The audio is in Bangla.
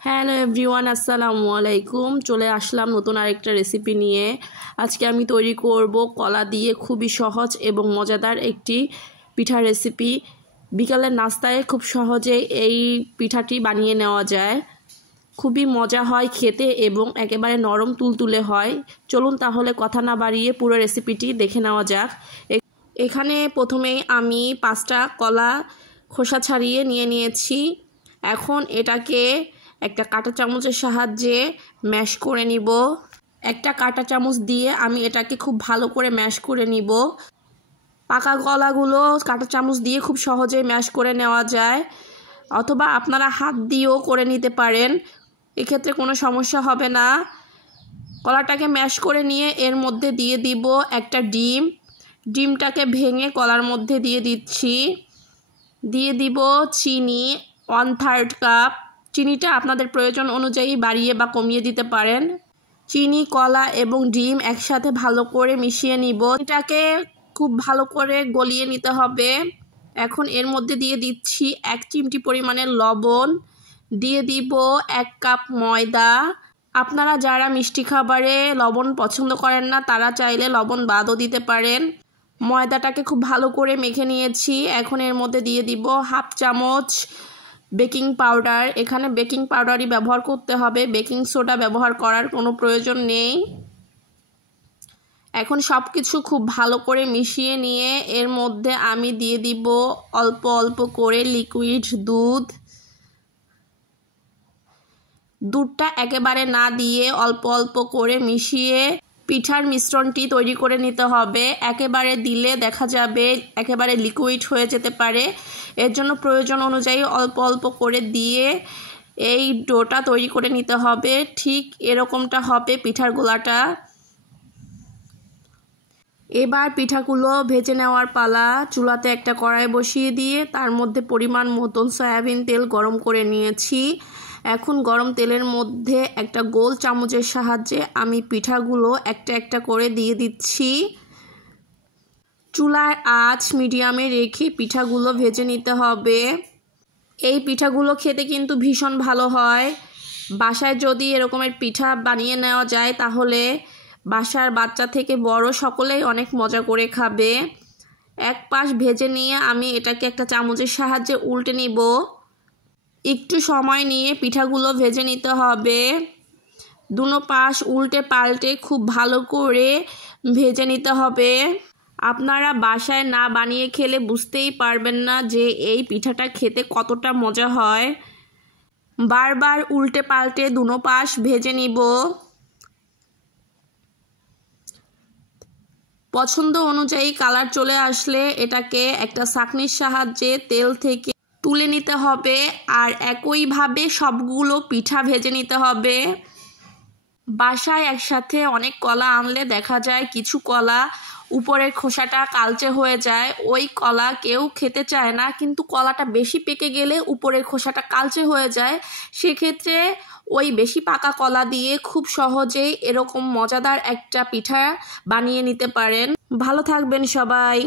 হ্যালো এভরিওয়ান, আসসালামু আলাইকুম। চলে আসলাম নতুন আরেকটা রেসিপি নিয়ে। আজকে আমি তৈরি করব কলা দিয়ে খুবই সহজ এবং মজাদার একটি পিঠার রেসিপি। বিকালের নাস্তায় খুব সহজেই এই পিঠাটি বানিয়ে নেওয়া যায়। খুবই মজা হয় খেতে এবং একেবারে নরম তুলতুলে হয়। চলুন তাহলে কথা না বাড়িয়ে পুরো রেসিপিটি দেখে নেওয়া যাক। এখানে প্রথমেই আমি 5টা কলা খোসা ছাড়িয়ে নিয়েছি। এখন এটাকে একটা কাঁটা চামচের সাহায্যে ম্যাশ করে নিব। একটা কাঁটা চামচ দিয়ে আমি এটাকে খুব ভালো করে ম্যাশ করে নিব। পাকা কলাগুলো কাঁটা চামচ দিয়ে খুব সহজেই ম্যাশ করে নেওয়া যায়, অথবা আপনারা হাত দিয়েও করে নিতে পারেন, এক্ষেত্রে কোনো সমস্যা হবে না। কলাটাকে ম্যাশ করে নিয়ে এর মধ্যে দিয়ে দিব একটা ডিমটাকে ভেঙে কলার মধ্যে দিয়ে দিচ্ছি। দিয়ে দিব চিনি 1/3 কাপ। চিনিটা আপনাদের প্রয়োজন অনুযায়ী বাড়িয়ে বা কমিয়ে দিতে পারেন। চিনি, কলা এবং ডিম একসাথে ভালো করে মিশিয়ে নিব। এটাকে খুব ভালো করে গলিয়ে নিতে হবে। এখন এর মধ্যে দিয়ে দিচ্ছি 1 চিমটি পরিমাণের লবণ, দিয়ে দিব 1 কাপ ময়দা। আপনারা যারা মিষ্টি খাবারে লবণ পছন্দ করেন না তারা চাইলে লবণ বাদও দিতে পারেন। ময়দাটাকে খুব ভালো করে মেখে নিয়েছি। এখন এর মধ্যে দিয়ে দিব 1/2 চামচ বেকিং পাউডার। এখানে বেকিং পাউডারই ব্যবহার করতে হবে, বেকিং সোডা ব্যবহার করার কোনো প্রয়োজন নেই। এখন সব কিছু খুব ভালো করে মিশিয়ে নিয়ে এর মধ্যে আমি দিয়ে দিব অল্প অল্প করে লিকুইড দুধটা একেবারে না দিয়ে অল্প অল্প করে মিশিয়ে পিঠার মিশ্রণটি তৈরি করে নিতে হবে। একেবারে দিলে দেখা যাবে একেবারে লিকুইড হয়ে যেতে পারে। এর জন্য প্রয়োজন অনুযায়ী অল্প অল্প করে দিয়ে এই ডোটা তৈরি করে নিতে হবে। ঠিক এরকমটা হবে পিঠার গোলাটা। এবার পিঠাগুলো ভেজে নেওয়ার পালা। চুলাতে একটা কড়াই বসিয়ে দিয়ে তার মধ্যে পরিমাণ মতন সয়াবিন তেল গরম করে নিয়েছি। এখন গরম তেলের মধ্যে একটা গোল চামচের সাহায্যে আমি পিঠাগুলো একটা একটা করে দিয়ে দিচ্ছি। চুলার আঁচ মিডিয়ামে রেখে পিঠাগুলো ভেজে নিতে হবে। এই পিঠাগুলো খেতে কিন্তু ভীষণ ভালো হয়। বাসায় যদি এরকমের পিঠা বানিয়ে নেওয়া যায় তাহলে বাসার বাচ্চা থেকে বড় সকলেই অনেক মজা করে খাবে। এক পাশ ভেজে নিয়ে আমি এটাকে একটা চামচের সাহায্যে উল্টে নিব। একটু সময় নিয়ে পিঠাগুলো ভেজে নিতে হবে। দুনো পাশ উল্টে পাল্টে খুব ভালো করে ভেজে নিতে হবে। আপনারা বাসায় না বানিয়ে খেলে বুঝতেই পারবেন না যে এই পিঠাটা খেতে কতটা মজা হয়। বারবার উল্টে পাল্টে দুনো পাশ ভেজে নিব। পছন্দ অনুযায়ী কালার চলে আসলে এটাকে একটা ছাঁকনির সাহায্যে তেল থেকে তুলে নিতে হবে। আর একইভাবে সবগুলো পিঠা ভেজে নিতে হবে। বাসায় একসাথে অনেক কলা আনলে দেখা যায় কিছু কলা উপরের খোসাটা কালচে হয়ে যায়। ওই কলা কেউ খেতে চায় না, কিন্তু কলাটা বেশি পেকে গেলে উপরের খোসাটা কালচে হয়ে যায়। সেক্ষেত্রে ওই বেশি পাকা কলা দিয়ে খুব সহজেই এরকম মজাদার একটা পিঠা বানিয়ে নিতে পারেন। ভালো থাকবেন সবাই।